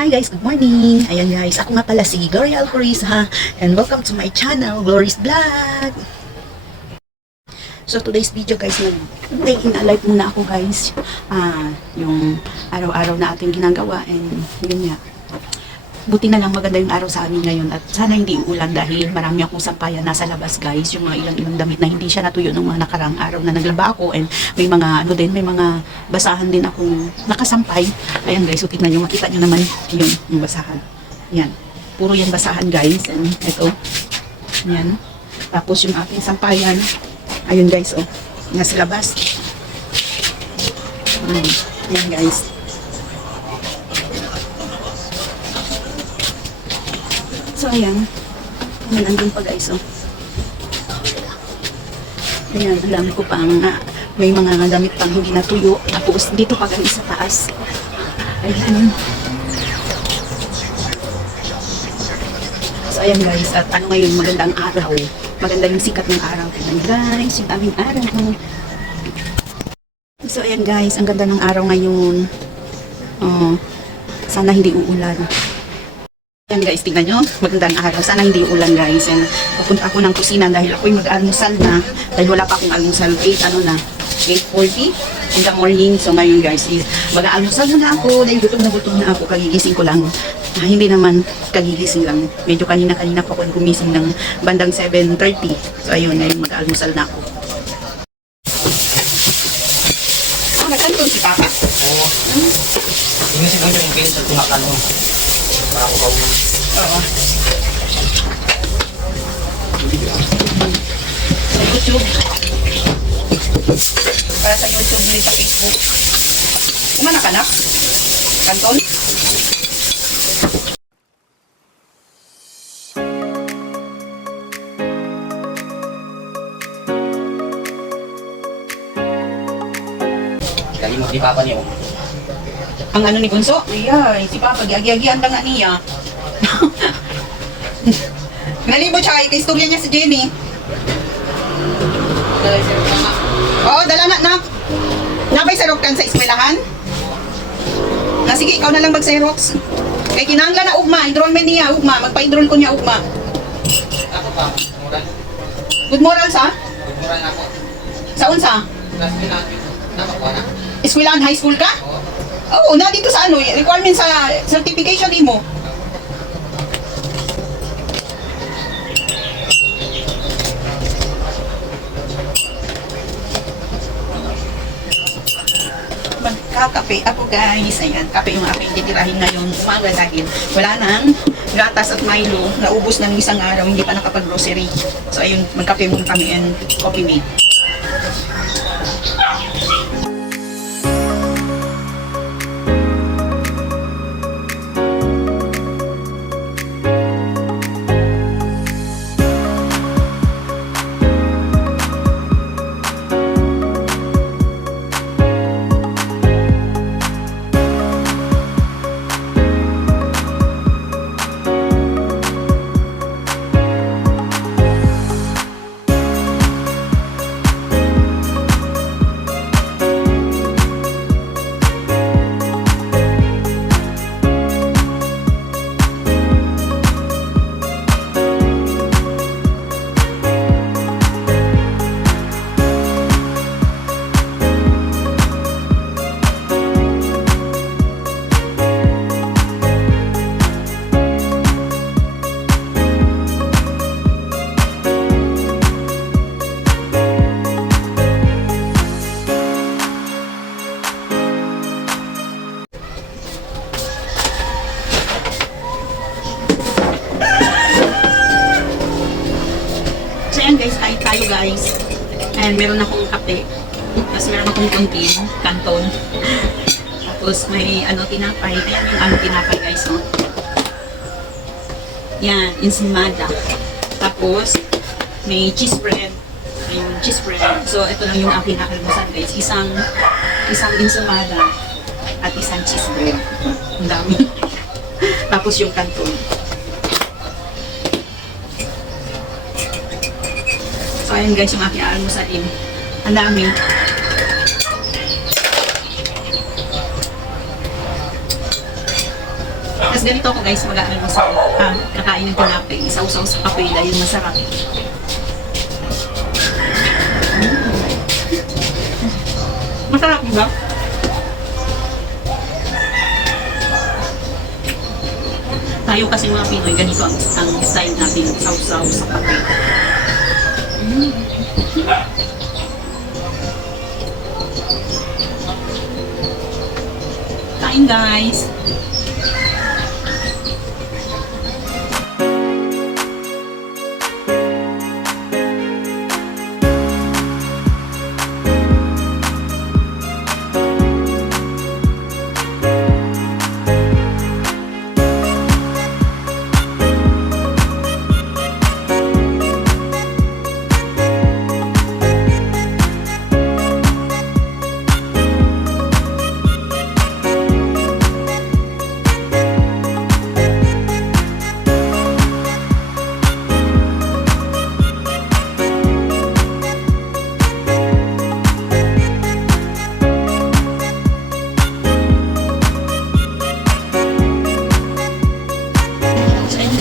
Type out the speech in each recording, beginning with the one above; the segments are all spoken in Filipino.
Hi guys, good morning! Ayan guys, ako nga pala si Gloria Alcoriz ha, and welcome to my channel, Glory's Vlog! So today's video guys, nag-day in a life muna ako guys. Yung araw-araw na ating ginagawa and yun nga. Buti na lang maganda yung araw sa amin ngayon at sana hindi uulan dahil marami akong sampayan nasa labas guys, yung mga ilang damit na hindi siya natuyo ng mga nakarang araw na naglaba ako, and may mga may mga basahan din akong nakasampay. Ayan guys, so tignan nyo, makita nyo naman yung basahan. Yan, puro yan basahan guys, and ito yan, tapos yung aking sampayan ayun guys, oh, nasa labas. Yan guys. So, ayan. Nandun pa guys, oh. Ayan, ang dami ko pang, may mga damit pang hindi natuyo. Tapos, dito pa guys sa taas. Ayan. So, ayan guys. At ano ngayon, magandang araw. Maganda yung sikat ng araw. Ayan guys, yung aming araw. So, ayan guys, ang ganda ng araw ngayon. Sana hindi uulan. Ayan guys, tingnan nyo, magandang araw. Sana hindi ulan guys. And pupunta ako ng kusina dahil ako'y mag-almusal na. Dahil wala pa akong almusal. 8:40 in the morning. So ngayon guys, mag-almusal na ako. Dahil gutom na ako. Kagigising ko lang. Hindi naman kagigising lang. Medyo kanina pa ako gumising ng bandang 7:30. So ayun, ngayon mag-almusal na ako. Nagkantong si Papa? Oo. Hindi siguro yung pilit sa tumakan mo. Oo. Sa YouTube. Para sa YouTube ulit sa Facebook. Kumanak ka na? Kanton? Dali mo di Papa niyo. Ang ano ni Bunso? Ay, si Papa, giagi-agian lang nga niya. Nalibot siya, kay istorya niya si Jenny. Oo, dala na. Napay sarokan sa eskwelahan? Sige, ikaw na lang mag-Xerox. Kay kinanglan na ugma, enrollment niya, ugma. Magpa-enroll ko niya ugma. Ako pa, moral. Good morals ha? Good moral ako. Sa unsa? Last minute, nakakuha na. Eskwelahan, high school ka? Oo, na dito sa ano, requirement sa certification mo. Magkakape ako guys. Ayan, kape yung aking titirahin ngayon umaga dahil wala nang gatas at Milo. Naubos ng isang araw, hindi pa nakapag-grocery. So ayun, magkape muna kami and coffee mate. Guys, kahit tayo guys, and meron akong kape, tapos meron akong kunting kanton, tapos may ano tinapay. Ayan yung ano tinapay guys, oh. Yan, ensaymada, tapos may cheese bread, yung cheese bread. So ito lang yung aking nakalmusan guys, isang ensaymada at isang cheese bread. Ang dami. Tapos yung kanton. So ayan guys, yung aking almusalin. Ang dami. Tapos ganito ako guys, mag-aaral sa kakain ng tinapay, sausaw sa kape dahil masarap. Masarap, di ba? Tayo kasi mga Pinoy, ganito ang style natin, sausaw sa kape. Kain guys!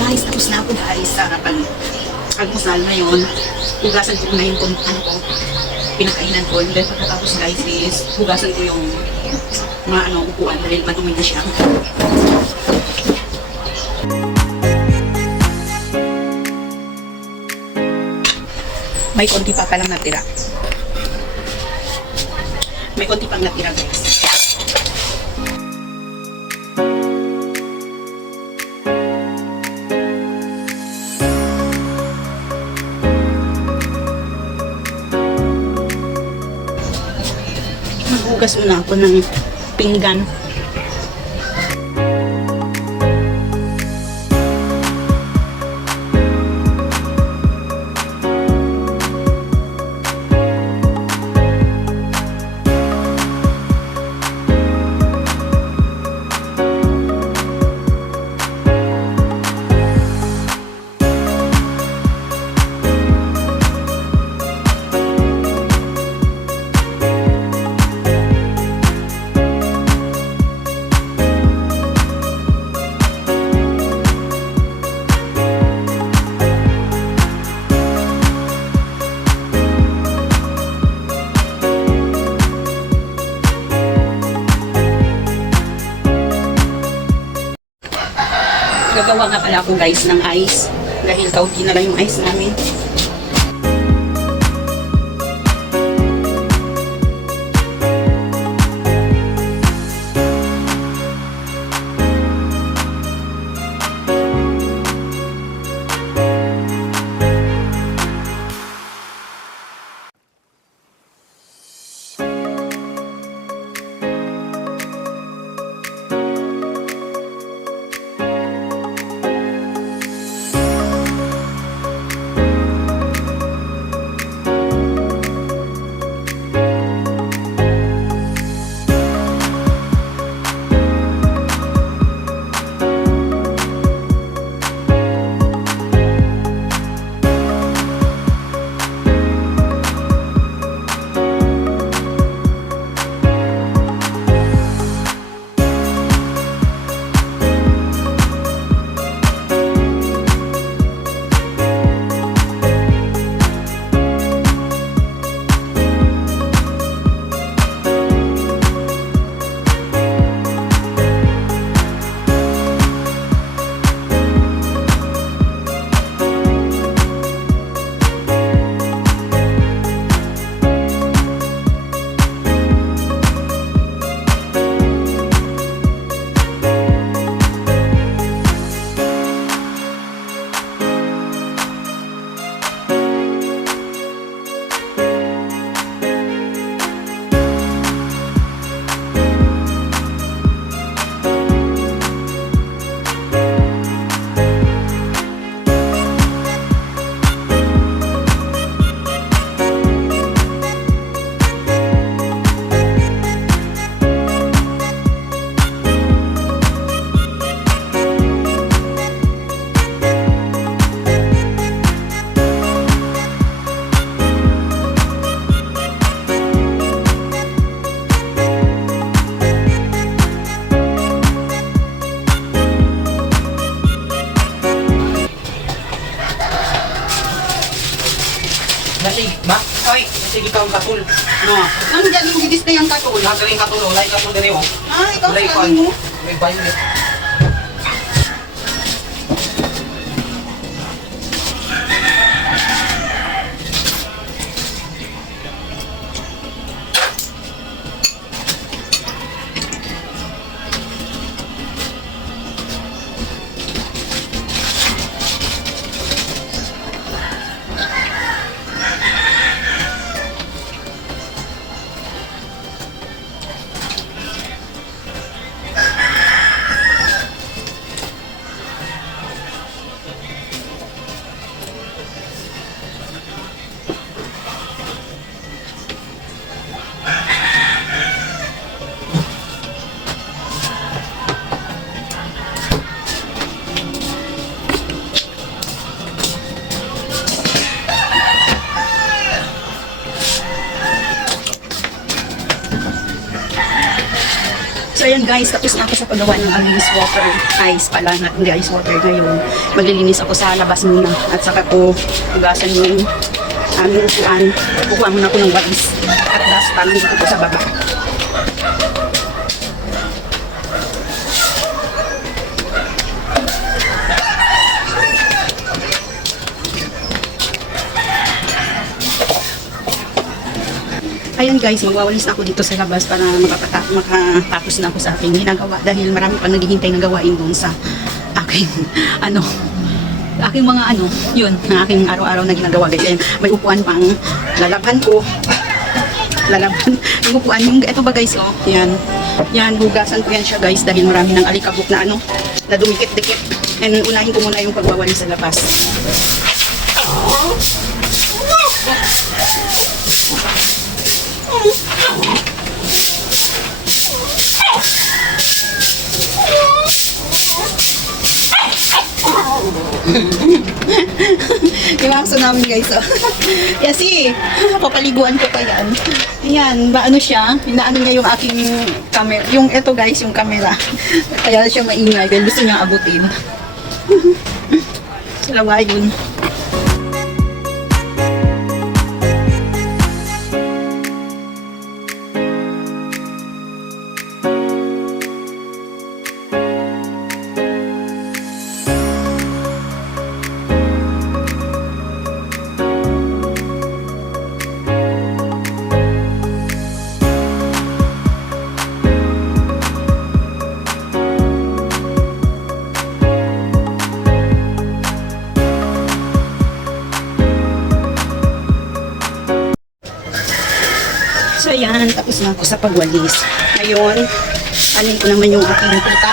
Tapos na ako guys sa almusal na yun. Hugasan ko na yung ano ko, pinakainan ko. And then pagkatapos guys is hugasan ko yung mga upuan dahil madumi na siya. May konti pa palang natira. May konti pang natira guys. Maghugas muna ako ng pinggan. Gagawa nga pala ako guys ng ice dahil kaunti na lang yung ice namin. Sige ka ang katul. No. Nang dyan yung gidis na yung katul. Nagaling katul, wala yung katul dali oh. Ah, ikaw Wala sa mo. may violet. So ayan guys, tapos na ako sa paggawa ng ice water. Ice pala, hindi ice water ngayon. Maglilinis ako sa labas muna. At saka ko hugasan yung aming upuan. Kukuha muna ako ng walis. At dasta nandito ko sa baba. Ayan guys, magwawalis na ako dito sa labas para makatapos na ako sa aking ginagawa dahil marami pang naghihintay na gawain doon sa aking aking mga yun, na aking araw-araw na ginagawa guys. Ayan, may upuan pang lalaban ko. Lalaban. Yung upuan, yung ito ba guys, oh. Yan. Yan, hugasan ko yan siya guys dahil marami ng alikabok na na dumikit-dikit. And unahin ko muna yung pagwawalis sa labas. Yung aso namin guys, oh. Kasi, papaliguan ko pa yan. Yan, ano siya, inaano niya yung aking camera. Yung eto guys, yung camera. Kaya siya maingay dahil gusto niya abutin. Salawa yun. So yan, tapos na ako sa pagwalis. Ngayon, alin ko naman yung aking puta.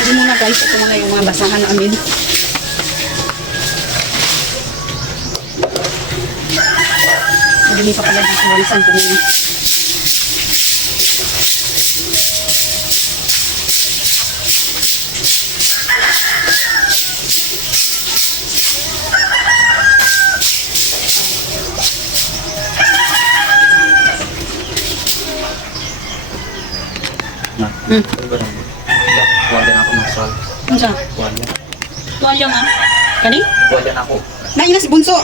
Hindi muna guys, ito muna yung mga basahan namin. Madali pa pala dito, walisan ko muna. Tuwalya na ako ng sal. Ano siya? Tuwalya. Tuwalya nga. Kani? Tuwalya na ako. Nahin na si Bunso.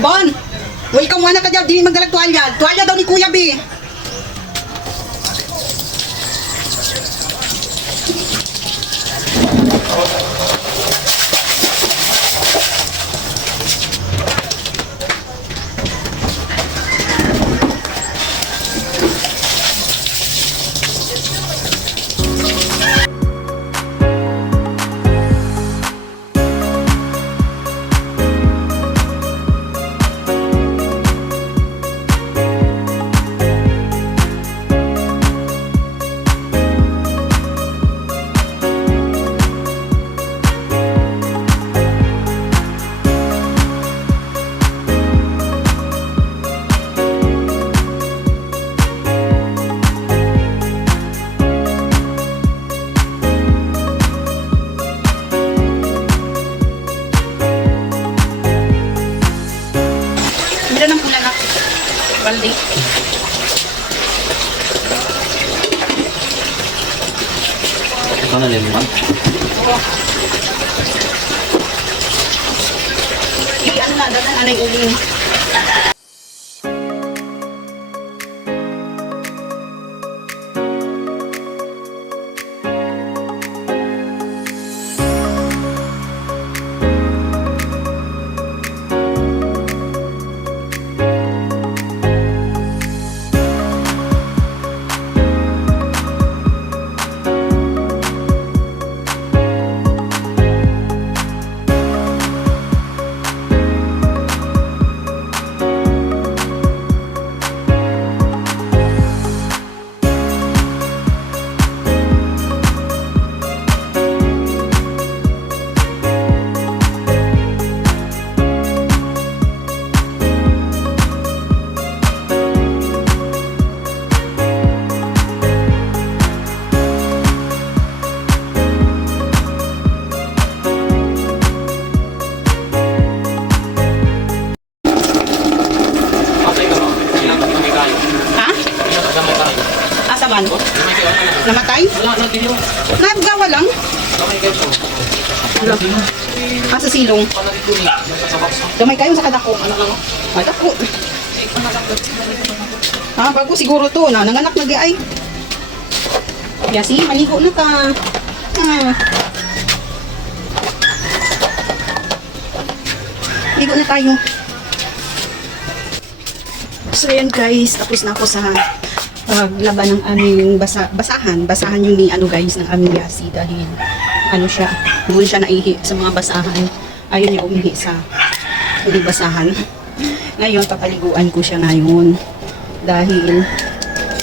Bon! Uy, ikaw muna ka dyan. Di magdalag tuwalya. Tuwalya daw ni Kuya B. balde. Ito na limuan. Oo. Ano na, danan anay uling. Namatay? Wala na din yung. Nagawa lang. Okay, kayo po. Wala. Sa silong. Parang ito niya. Sa box. Gamay kayo sa kadako. Ano na mo? Kadako. Bago siguro to na. Nanganak na ay. Yasi, maligo na ka. Ligo na tayo. So yan guys, tapos na ako sa paglaban ng aming basahan. Basahan yung ni ano guys ng aming yasi dahil ano siya, doon siya naihi sa mga basahan. Ayaw niya umihi sa hindi basahan. Ngayon, papaliguan ko siya ngayon dahil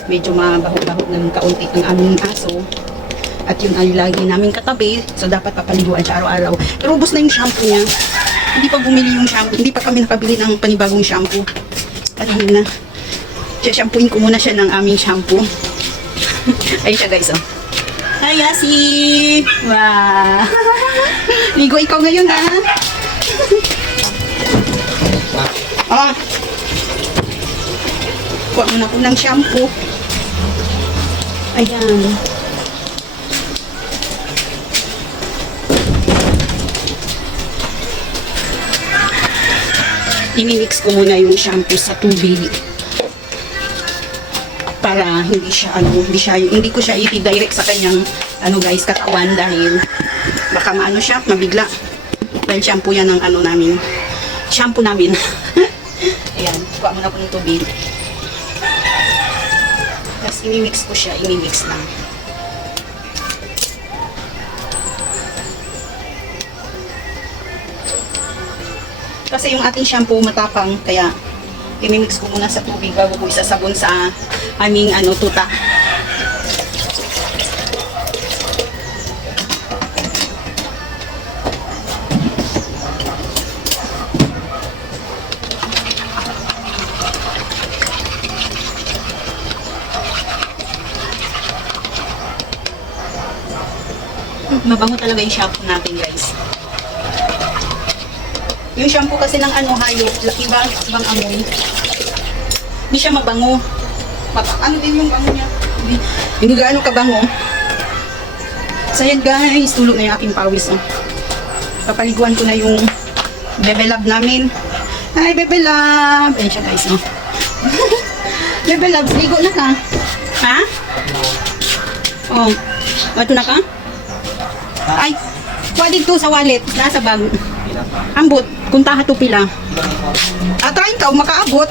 medyo mabaho-baho ng kaunti ang aming aso at yun ay lagi namin katabi, so dapat papaliguan siya araw-araw. Pero ubos na yung shampoo niya. Hindi pa bumili yung shampoo, hindi pa kami nakabili ng panibagong shampoo. Dahil na, shampooin ko muna siya ng aming shampoo. Ayun siya guys, oh. Hi, Yasi! Wow! Ligo ikaw ngayon, ha? Oh. Kuha muna ko ng shampoo. Ayan. Imimix ko muna yung shampoo sa tubig para hindi ko siya i-direct sa kanyang guys katawan dahil baka maano siya, mabigla. Dahil shampoo yan ng shampoo namin. Ayan, kuha muna ko ng tubig. Tapos imimix ko siya, imimix lang. Kasi yung ating shampoo matapang, kaya imimix ko muna sa tubig bago ko isasabon sa aming tuta. Mabango talaga yung shampoo natin, guys. Yung shampoo kasi ng hayop, ibang amoy. Hindi siya mabango. Ano din yung bango niya? Hindi gaano kabango. So yan guys, tulog na yung aking pawis. Oh. Papaliguan ko na yung Bebe Love namin. Hi Bebe Love! Ayan siya guys. Oh. Bebe Love, ligo na ka? Ha? Oh, mato na ka? Ay, pwede to sa wallet. Nasa bag. Ambot, kung taha to pila. Try ka, makaabot.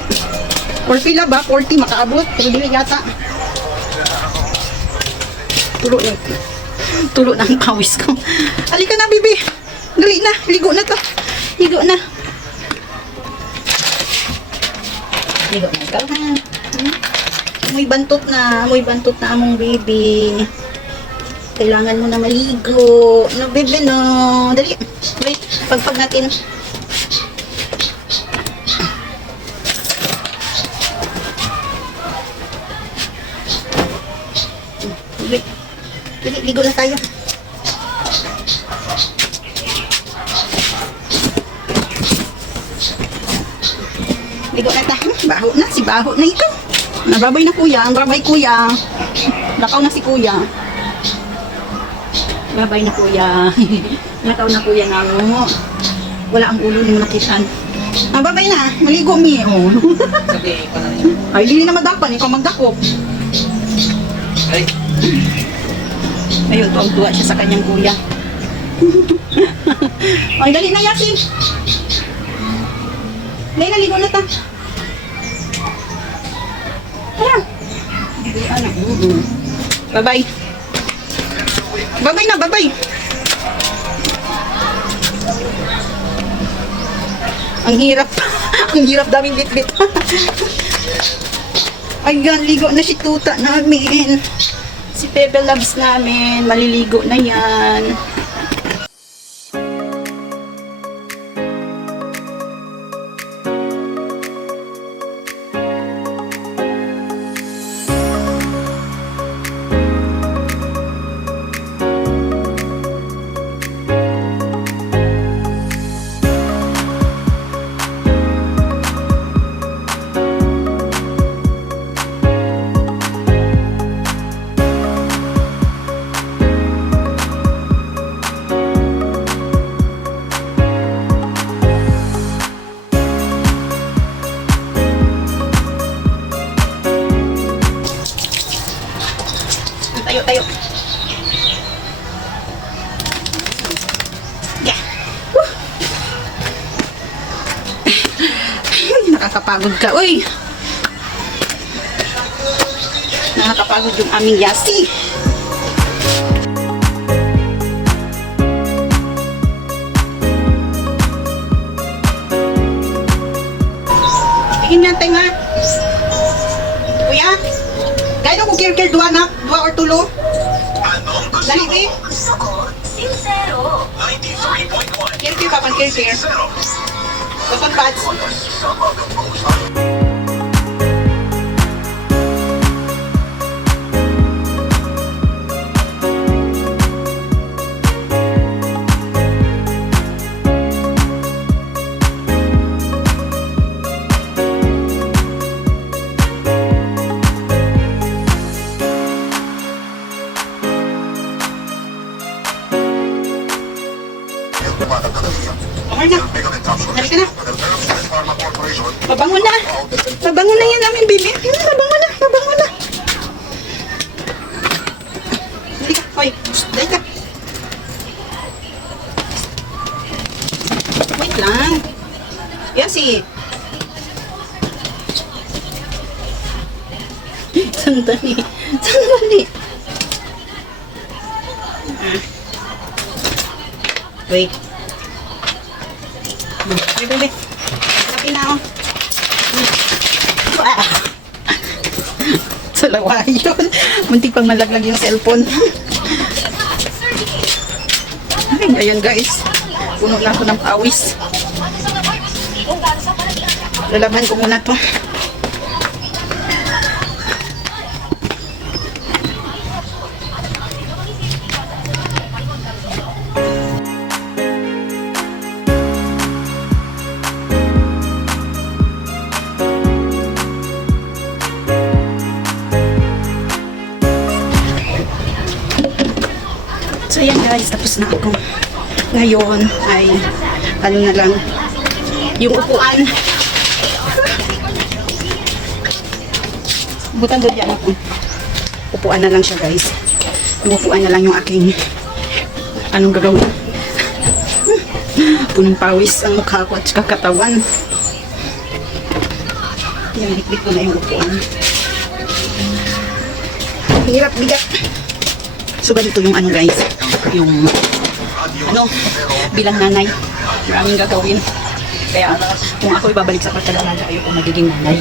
Or pila ba? 40 makaabot. Pero di yata. Tulo na ang pawis ko. Halika na, bibi. Dali na. Ligo na to. Ligo na. Ligo na ikaw, ha? Amoy bantot na. Amoy bantot na among baby. Kailangan mo na maligo. No, bebe, no. Dali. Wait, pagpag natin. Wait. Dali, ligo na tayo. Ligo na tayo. Baho na. Si baho na ito. Nababay na kuya. Ang babay kuya. Lakaw na si kuya. Babay na kuya. Nakaw na kuya na mo. Wala ang ulo ni nakitaan. Babay na. Maligo mi. Oh. Sabi, paano niya? Ay, hindi na madapan. Ikaw magdakop. Ay, Ayun, tuwag-tuwa siya sa kanyang kuya. Ay, dali na Yasin. Dali na, ligo na ta. Ayan. Anak. Bye-bye. Babay na, babay. Ang hirap. Ang hirap daming bit-bit. Ayan, ligo na si tuta namin. Si Bebe Loves namin. Maliligo na yan. Yeah. Woo. Ay, nakakapagod ka, uy. Nakakapagod yung aming yasi. Tingin natin nga. Kuya, kaya ko kir-kir dua na, dua or tulo. Anong gusto Dali, mo? eh. Gusto ko, sincero. 93.1. Kir-kir pa, kir-kir. Sincero. Bapag pads. Some of the most Okay na. Halika na. Mabango na. Mabango na yan namin, baby. Mabango na. Mabango na. Dali ka. Hoy. Dali ka. Wait lang. Yasi. Sandali. Sandali. Wait. Bebe. Tapi na ako. Sa lawa yun. Muntik pang malaglag yung cellphone. Ay, ayan guys. Puno na ako ng pawis. Lalaban ko muna to. So yan guys, tapos na ako. Ngayon ay ano na lang yung upuan. Butan doon yan ako. Upuan na lang siya guys. Yung upuan na lang yung aking anong gagawin. Punong pawis ang mukha ko at saka katawan. Yan, liklik ko na yung upuan. Hirap, bigat. So ganito yung ano guys, yung ano, bilang nanay, maraming gagawin. Kaya kung ako ibabalik sa pagkadalaga, ayoko magiging nanay.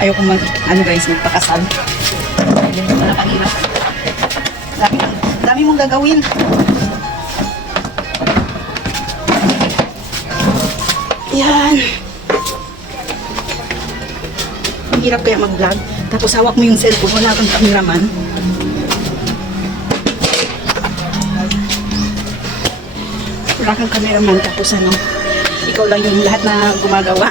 Ayoko ano guys, magpakasal. Dahil ito pala kahirap. Dami mong gagawin. Yan. Ang hirap kaya mag-vlog. Tapos hawak mo yung cellphone, wala kang cameraman. Wala kang cameraman, tapos ano, ikaw lang yung lahat na gumagawa.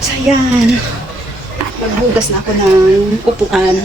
So yan, maghugas na ako ng upuan.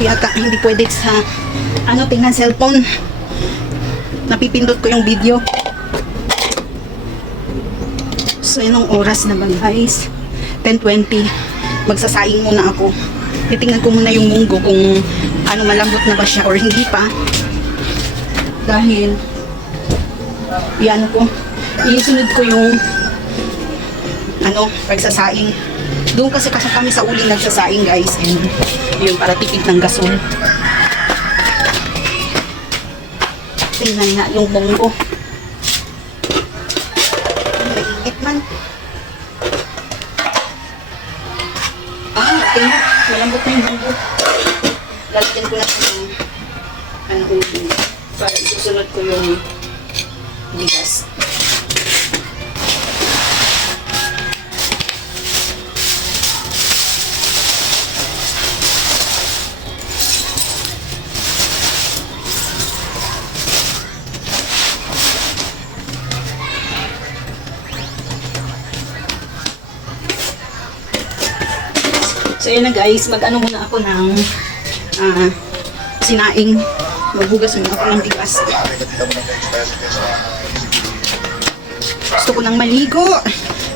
Ito yata, hindi pwede sa, tingnan cellphone. Napipindot ko yung video. So, yun ang oras naman guys. 10:20. Magsasaing muna ako. Titingnan ko muna yung munggo kung malambot na ba siya or hindi pa. Dahil, isunod ko yung pagsasaing. Doon kasi kami sa uling nagsasaing guys. And yun, para tipid ng gasol. Tingnan nga yung munggo. Mainit man. Okay na. Malambot na yung munggo. Lalagyan ko na ng uling. Para isusunod ko yung bigas. So yun na guys, muna ako ng sinaing. Maghugas muna ako ng bigas. Gusto ko nang maligo,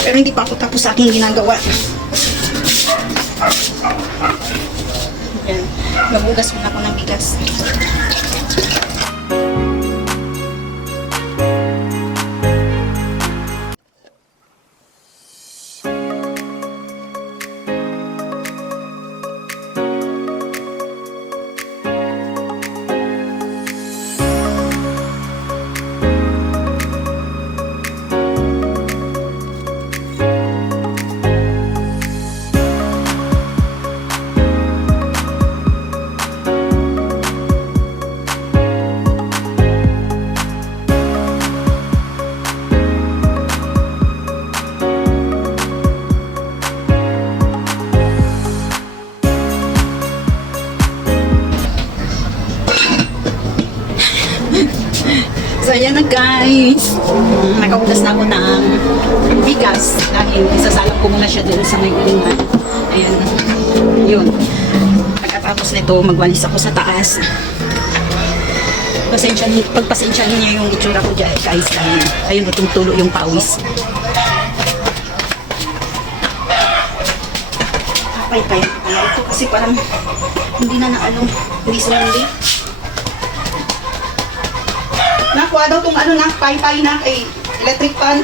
pero hindi pa ako tapos sa aking ginagawa. Yan, maghugas muna ako ng bigas. So, ayan na guys. Nakahugas na ako ng bigas dahil isasalap ko muna siya dun sa may ulingan. Ayan. Yun. Pagkatapos nito, magwalis ako sa taas. Pagpasensyahan niya yung itsura ko dyan guys. Dahil, ayun, tulo yung pawis. Kaya ito kasi parang hindi na hindi sumuli. Nakuha daw itong pay-pay na kay electric fan.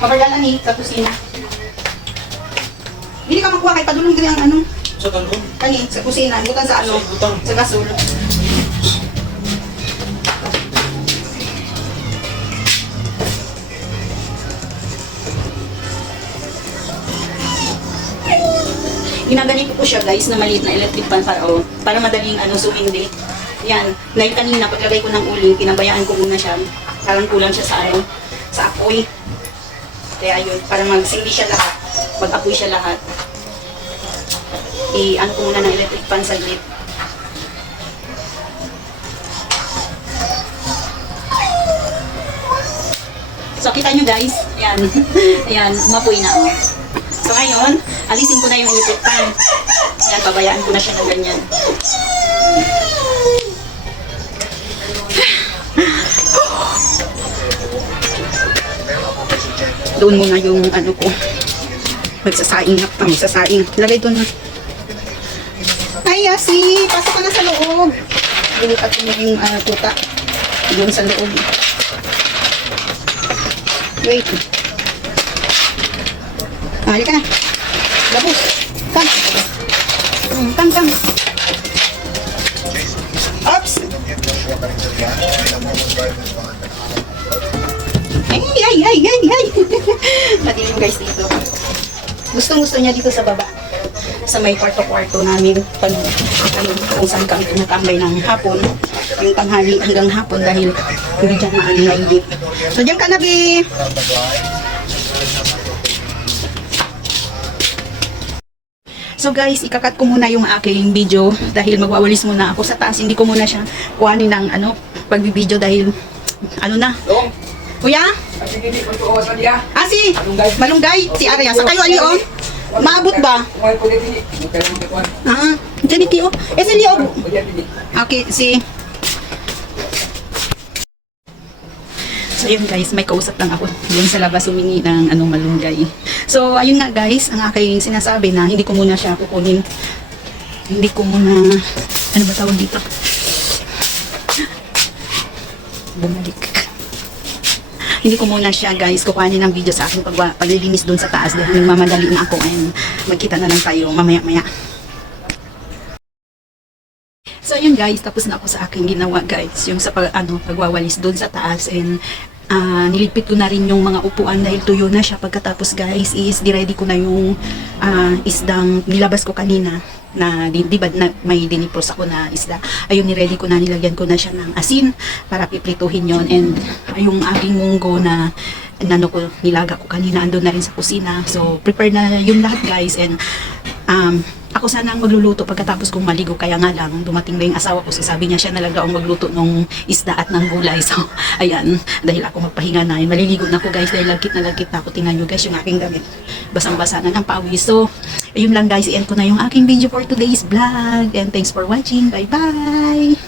Pabargalan ni sa kusina. Hindi ka makuha kay padulong din ang Sa kanon. Kani, sa kusina, bukan sa sa gasol. Ginaganito ko siya guys na maliit na electric fan para madaling sumindi. Yan, dahil kanina paglagay ko ng uling, pinabayaan ko muna siya. Parang kulang siya sa apoy. Kaya yun, para magsindi siya lahat, mag-apoy siya lahat. Ko muna ng electric fan sa grid. So, kita nyo guys, ayan, ayan, umapoy na So, ngayon, alisin ko na yung electric fan. Ayan, babayaan ko na siya ng ganyan. Doon muna yung ko. Magsasaing. Lagay doon na. Ay, Yasi! Pasok ka na sa loob. Lipat mo yung tuta. Doon sa loob. Wait. Halika na. Labos. Come. Come. Oops! Ay! Pati yung guys dito. Gustong-gusto niya dito sa baba. Sa may kwarto-kwarto namin pag kung saan kami tumatambay ng hapon, yung tanghali hanggang hapon dahil hindi dyan mainit. So dyan ka na, Bi! So guys, ikakat ko muna yung aking video dahil magwawalis muna ako sa taas. Hindi ko muna siya kuhanin ng pagbibideo dahil na. Kuya? Si Malunggay, si Arya. Sa kayo ali maabot ba? Diyan iki si Leo. Okay, So yun guys, may kausap lang ako doon sa labas humingi ng malunggay. So ayun nga guys, ang aking sinasabi na hindi ko muna siya kukunin. Hindi ko muna, ano ba tawag dito? Bumalik. Hindi ko muna siya guys kukuhanin ng video sa aking paglilinis doon sa taas dahil mamadali na ako and magkita na lang tayo mamaya-maya. So ayun guys, tapos na ako sa aking ginawa guys, yung sa pagwawalis doon sa taas and nilipit ko na rin yung mga upuan dahil tuyo na siya. Pagkatapos guys is di-ready ko na yung isdang nilabas ko kanina na di ba na may dinipros ako na isda. Ayun, ni-ready ko na, nilagyan ko na siya ng asin para piprituhin yon, and yung aking munggo na nilaga ko kanina andun na rin sa kusina. So prepare na yung lahat guys, and ako sana ang magluluto pagkatapos kong maligo, kaya nga lang dumating na yung asawa ko, so sabi niya siya nalaga ang magluto ng isda at ng gulay. So ayan, dahil ako magpahinga na, maliligo na ako guys dahil lagkit na ako. Tingnan nyo guys yung aking damit, basang-basa na ng pawis. So ayun lang guys, i-end ko na yung aking video for today's vlog, and thanks for watching. Bye bye.